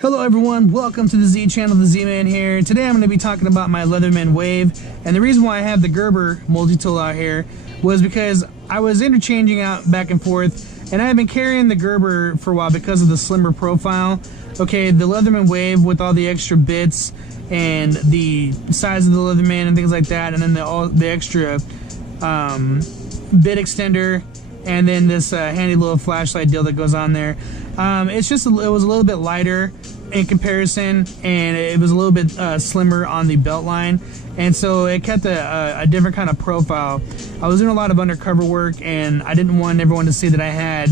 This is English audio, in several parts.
Hello everyone, welcome to the Z channel, the Z-Man here. Today I'm going to be talking about my Leatherman Wave, and the reason why I have the Gerber multi-tool out here was because I was interchanging out back and forth, and I have been carrying the Gerber for a while because of the slimmer profile. Okay, the Leatherman Wave with all the extra bits and the size of the Leatherman and things like that, and then the extra bit extender, and then this handy little flashlight deal that goes on there. It's just it was a little bit lighter in comparison, and it was a little bit slimmer on the belt line, and so it kept a different kind of profile. I was doing a lot of undercover work, and I didn't want everyone to see that I had,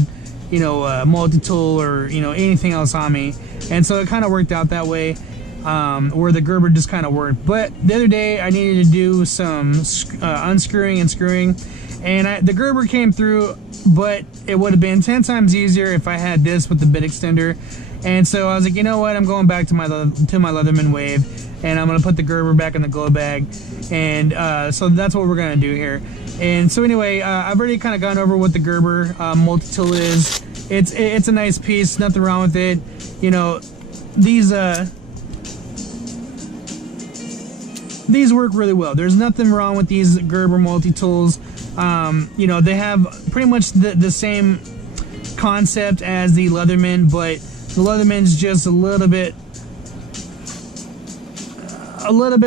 you know, a multi-tool or, you know, anything else on me, and so it kind of worked out that way, where the Gerber just kind of worked. But the other day I needed to do some unscrewing and screwing, and the Gerber came through, but it would have been 10 times easier if I had this with the bit extender. And so I was like, you know what, I'm going back to my Leatherman Wave, and I'm going to put the Gerber back in the glow bag, and so that's what we're going to do here. And so anyway, I've already kind of gone over what the Gerber multi-tool is. It's a nice piece, nothing wrong with it. You know, these work really well. There's nothing wrong with these Gerber multi-tools. You know, they have pretty much the same concept as the Leatherman, but the Leatherman's just a little bit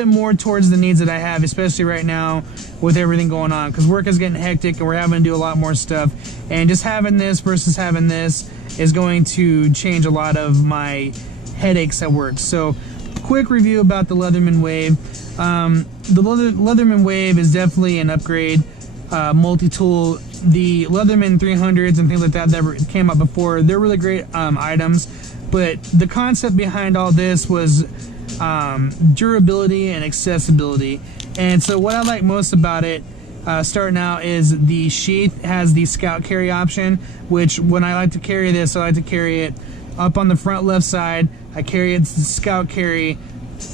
more towards the needs that I have, especially right now with everything going on, because work is getting hectic and we're having to do a lot more stuff, and just having this versus having this is going to change a lot of my headaches at work. So quick review about the Leatherman Wave. The Leatherman Wave is definitely an upgrade multi-tool. The Leatherman 300s and things like that came up before, they're really great items, but the concept behind all this was durability and accessibility. And so what I like most about it, starting out, is the sheath has the scout carry option, which when I like to carry this, I like to carry it up on the front left side. I carry it scout carry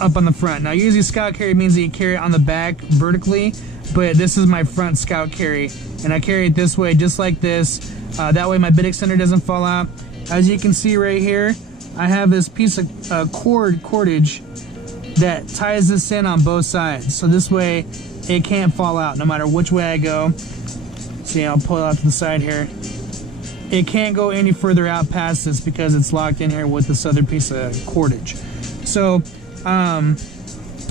up on the front. Now usually scout carry means that you carry it on the back vertically, but this is my front scout carry, and I carry it this way, just like this. That way my bit extender doesn't fall out. As you can see right here, I have this piece of cordage that ties this in on both sides, so this way it can't fall out no matter which way I go. See, I'll pull it out to the side here. It can't go any further out past this because it's locked in here with this other piece of cordage. So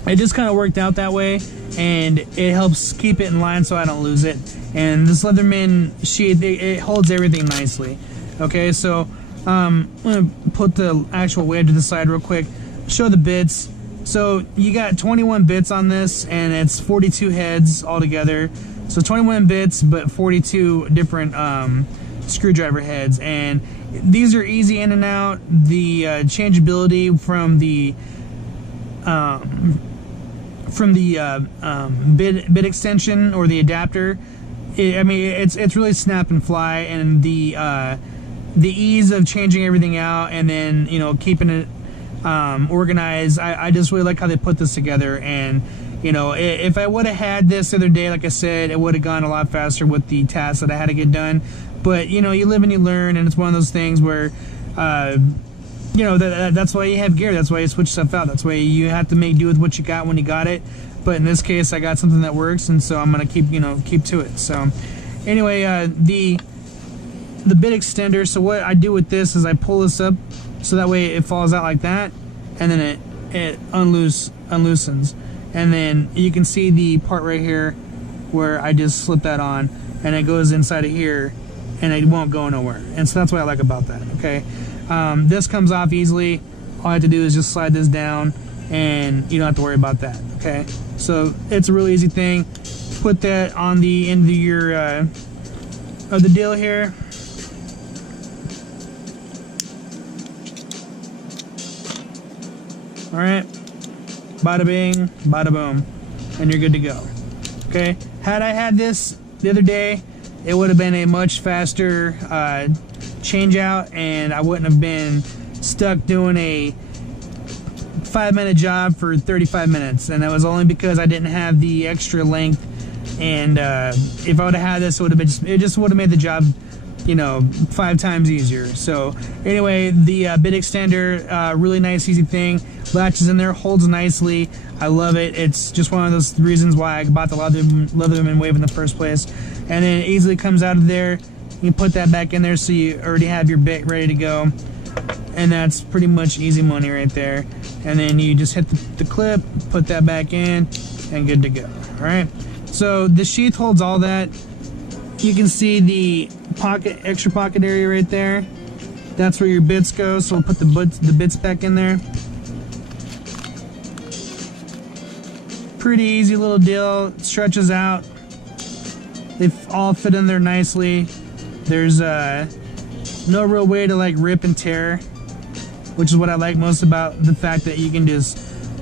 it just kind of worked out that way, and it helps keep it in line so I don't lose it. And this Leatherman sheath, it holds everything nicely. Okay, so I'm gonna put the actual wave to the side real quick, show the bits. So you got 21 bits on this, and it's 42 heads altogether. So 21 bits, but 42 different screwdriver heads, and these are easy in and out. The changeability from the bit extension or the adapter, I mean, it's really snap and fly, and the ease of changing everything out and then, you know, keeping it organized. I just really like how they put this together. And you know, if I would have had this the other day, like I said, it would have gone a lot faster with the tasks that I had to get done. But you know, you live and you learn, and it's one of those things where you know, that's why you have gear. That's why you switch stuff out. That's why you have to make do with what you got when you got it. But in this case, I got something that works, and so I'm gonna keep to it. So anyway, the bit extender. So what I do with this is I pull this up so that way it falls out like that, and then it unloosens, and then you can see the part right here where I just slip that on, and it goes inside of here, and it won't go nowhere. And so that's what I like about that. Okay. This comes off easily. All I have to do is just slide this down, and you don't have to worry about that. Okay, so it's a really easy thing. Put that on the end of your of the deal here. All right, bada bing, bada boom, and you're good to go. Okay, had I had this the other day, it would have been a much faster change out, and I wouldn't have been stuck doing a 5-minute job for 35 minutes, and that was only because I didn't have the extra length. And if I would have had this, it just would have made the job you know, 5 times easier. So anyway, the bit extender, really nice, easy thing. Latches in there, holds nicely. I love it. It's just one of those reasons why I bought the Leatherman Wave in the first place. And then it easily comes out of there. You put that back in there so you already have your bit ready to go. And that's pretty much easy money right there. And then you just hit the clip, put that back in, and good to go. All right. So the sheath holds all that. You can see the pocket, extra pocket area right there. That's where your bits go. So we'll put the bits back in there. Pretty easy little deal. It stretches out. They all fit in there nicely. There's no real way to like rip and tear, which is what I like most about the fact that you can just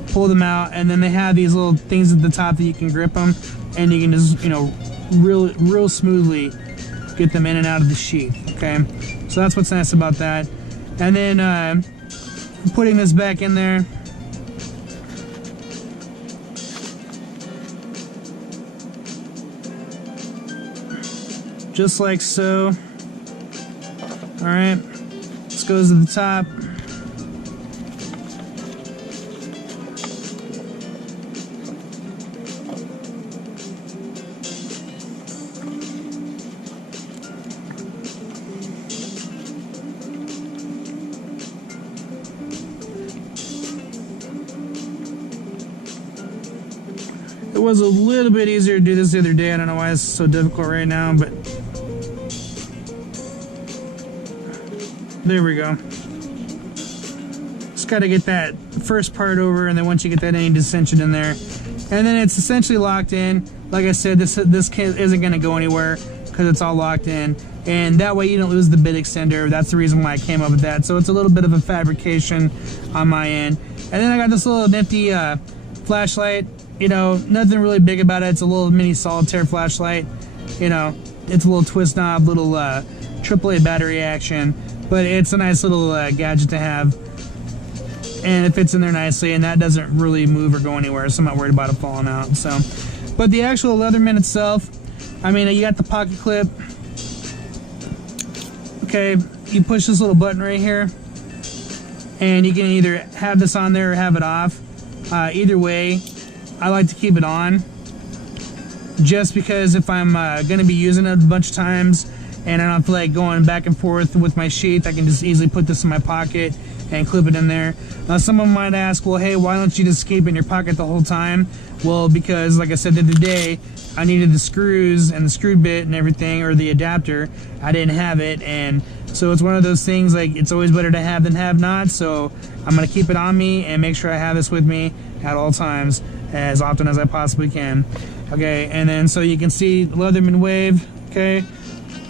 pull them out, and then they have these little things at the top that you can grip them, and you can just, you know, real smoothly get them in and out of the sheath. Okay, so that's what's nice about that. And then putting this back in there, just like so. All right, this goes to the top. It was a little bit easier to do this the other day. I don't know why it's so difficult right now, but there we go. Just got to get that first part over, and then once you get that in, you just cinch it in there, and then it's essentially locked in. Like I said, this isn't going to go anywhere because it's all locked in, and that way you don't lose the bit extender. That's the reason why I came up with that. So it's a little bit of a fabrication on my end. And then I got this little nifty flashlight. You know, nothing really big about it. It's a little mini solitaire flashlight. You know, it's a little twist knob, little AAA battery action, but it's a nice little gadget to have, and it fits in there nicely, and that doesn't really move or go anywhere, so I'm not worried about it falling out. So, but the actual Leatherman itself, I mean, you got the pocket clip. Okay, you push this little button right here, and you can either have this on there or have it off. Either way, I like to keep it on, just because if I'm going to be using it a bunch of times and I don't feel like going back and forth with my sheath, I can just easily put this in my pocket and clip it in there. Now someone might ask, well, hey, why don't you just keep it in your pocket the whole time? Well, because like I said the other day, I needed the screws and the screw bit and everything, or the adapter. I didn't have it, and so it's one of those things, like, it's always better to have than have not. So I'm going to keep it on me and make sure I have this with me at all times, as often as I possibly can. Okay, and then so you can see the Leatherman Wave. Okay,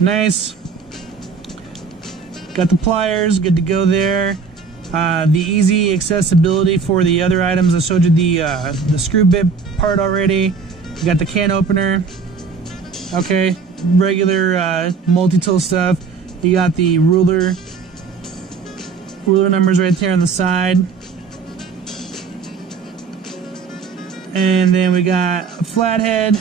nice. Got the pliers, good to go there. The easy accessibility for the other items. I showed you the screw bit part already. You got the can opener. Okay, regular multi-tool stuff. You got the ruler numbers right there on the side. And then we got a flathead.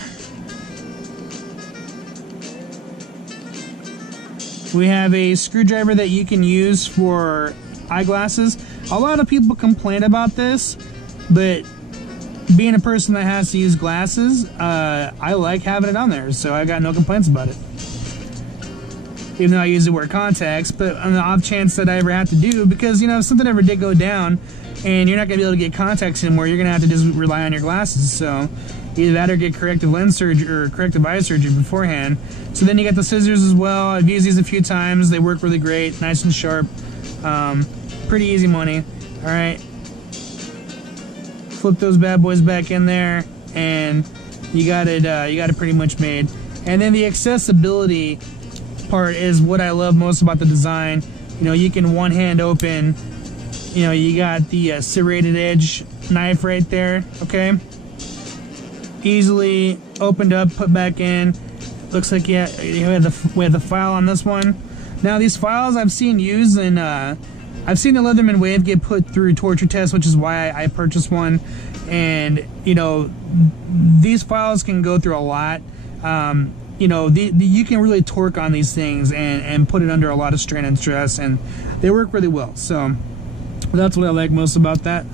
We have a screwdriver that you can use for eyeglasses. A lot of people complain about this, but being a person that has to use glasses, I like having it on there, so I got no complaints about it. Even though I usually wear contacts, but on the off chance that I ever have to do, because, you know, if something ever did go down and you're not going to be able to get contacts anymore, you're going to have to just rely on your glasses. So either that or get corrective lens surgery or corrective eye surgery beforehand. So then you got the scissors as well. I've used these a few times. They work really great, nice and sharp. Pretty easy money. All right. Flip those bad boys back in there, and you got it pretty much made. And then the accessibility part is what I love most about the design. You know, you can one hand open. You know, you got the serrated edge knife right there. Okay, easily opened up, put back in. Looks like we have the file on this one. Now these files I've seen used, and I've seen the Leatherman Wave get put through torture tests, which is why I purchased one. And you know, these files can go through a lot. You you know, you can really torque on these things and put it under a lot of strain and stress, and they work really well. So that's what I like most about that.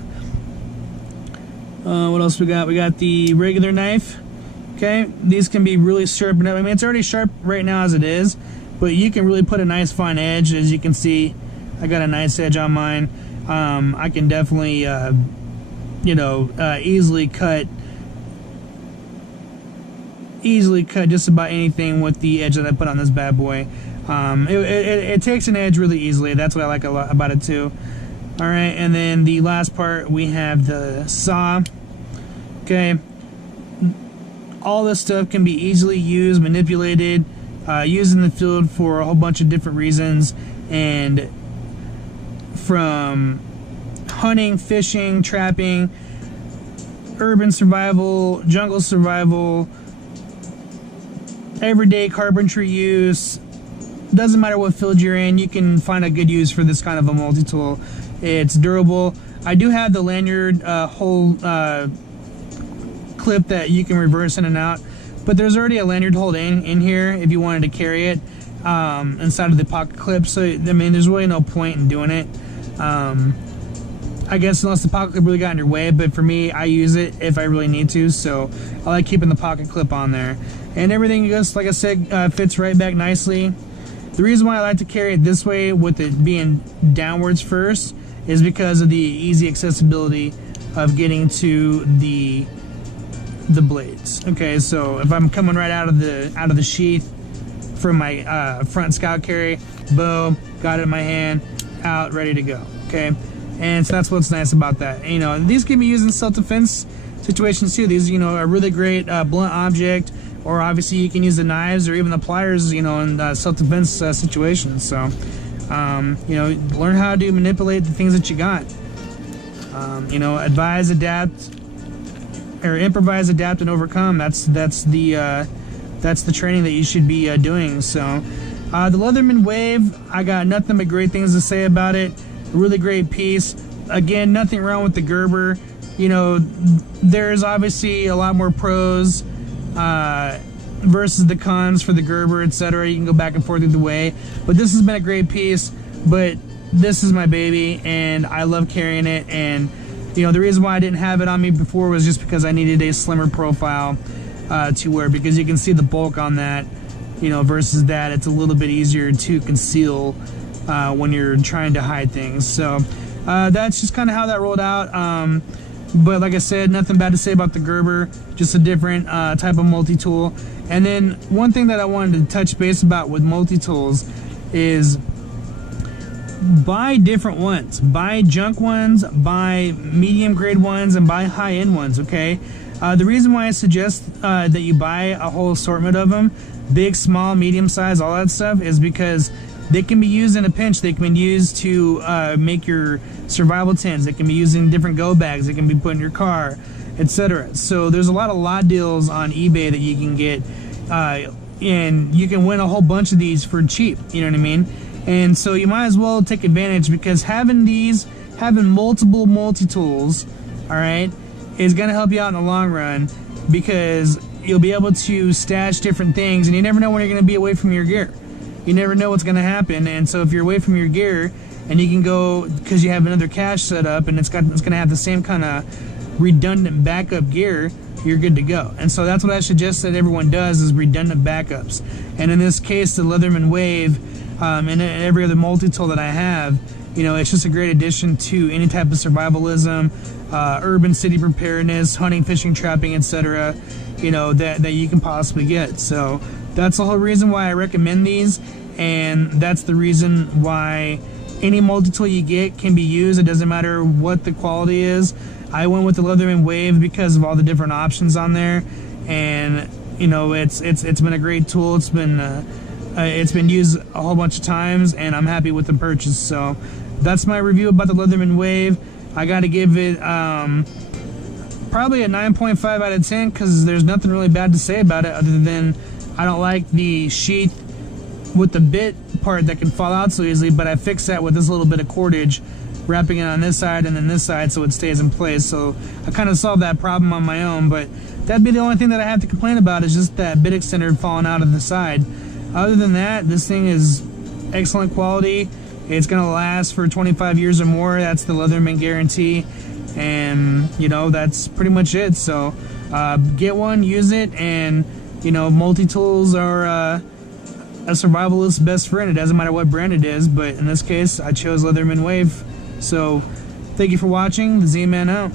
What else we got? We got the regular knife. Okay, these can be really sharpened up. I mean, it's already sharp right now as it is, but you can really put a nice fine edge. As you can see, I got a nice edge on mine. I can definitely, you know, easily cut just about anything with the edge that I put on this bad boy. It takes an edge really easily. That's what I like a lot about it too. All right, and then the last part, we have the saw. Okay, all this stuff can be easily used, manipulated, used in the field for a whole bunch of different reasons, and from hunting, fishing, trapping, urban survival, jungle survival, everyday carpentry use. Doesn't matter what field you're in, you can find a good use for this kind of a multi-tool. It's durable. I do have the lanyard hole clip that you can reverse in and out, but there's already a lanyard hole in here if you wanted to carry it inside of the pocket clip. So I mean, there's really no point in doing it. I guess unless the pocket clip really got in your way, but for me, I use it if I really need to, so I like keeping the pocket clip on there. And everything just, like I said, fits right back nicely. The reason why I like to carry it this way with it being downwards first is because of the easy accessibility of getting to the blades. Okay, so if I'm coming right out of the sheath from my front scout carry, boom, got it in my hand, out, ready to go. Okay, and so that's what's nice about that. And, you know, these can be used in self-defense situations too. These, you know, are really great blunt object, or obviously you can use the knives or even the pliers, you know, in self-defense situations. So, you know, learn how to manipulate the things that you got. You know, advise, adapt, or improvise, adapt, and overcome. That's the training that you should be doing. So, the Leatherman Wave, I got nothing but great things to say about it. A really great piece. Again, nothing wrong with the Gerber. You know, there's obviously a lot more pros versus the cons for the Gerber, etc. You can go back and forth either way, but this has been a great piece. But this is my baby, and I love carrying it. And you know, the reason why I didn't have it on me before was just because I needed a slimmer profile to wear, because you can see the bulk on that, you know, versus that it's a little bit easier to conceal when you're trying to hide things. So that's just kind of how that rolled out. But like I said, nothing bad to say about the Gerber, just a different type of multi-tool. And then one thing that I wanted to touch base about with multi-tools is buy different ones. Buy junk ones, buy medium grade ones, and buy high-end ones, okay? The reason why I suggest that you buy a whole assortment of them, big, small, medium size, all that stuff, is because they can be used in a pinch. They can be used to make your survival tents. They can be used in different go bags. They can be put in your car, etc. So there's a lot of lot deals on eBay that you can get, and you can win a whole bunch of these for cheap. You know what I mean? And so you might as well take advantage, because having multiple multi-tools, all right, is going to help you out in the long run, because you'll be able to stash different things, and you never know when you're going to be away from your gear. You never know what's going to happen. And so if you're away from your gear and you can go, because you have another cache set up and it's going to have the same kind of redundant backup gear, you're good to go. And so that's what I suggest that everyone does, is redundant backups. And in this case, the Leatherman Wave and every other multi-tool that I have, you know, it's just a great addition to any type of survivalism, urban city preparedness, hunting, fishing, trapping, etc., you know, that you can possibly get. So that's the whole reason why I recommend these, and that's the reason why any multi-tool you get can be used. It doesn't matter what the quality is. I went with the Leatherman Wave because of all the different options on there, and you know, it's been a great tool. It's been used a whole bunch of times, and I'm happy with the purchase. So that's my review about the Leatherman Wave. I got to give it probably a 9.5 out of 10, because there's nothing really bad to say about it, other than I don't like the sheath with the bit part that can fall out so easily, but I fixed that with this little bit of cordage, wrapping it on this side and then this side so it stays in place. So I kind of solved that problem on my own, but that'd be the only thing that I have to complain about, is just that bit extender falling out of the side. Other than that, this thing is excellent quality. It's going to last for 25 years or more. That's the Leatherman guarantee. And, you know, that's pretty much it. So, get one, use it, and, you know, multi-tools are a survivalist's best friend. It doesn't matter what brand it is, but in this case, I chose Leatherman Wave. So, thank you for watching. The Z-Man out.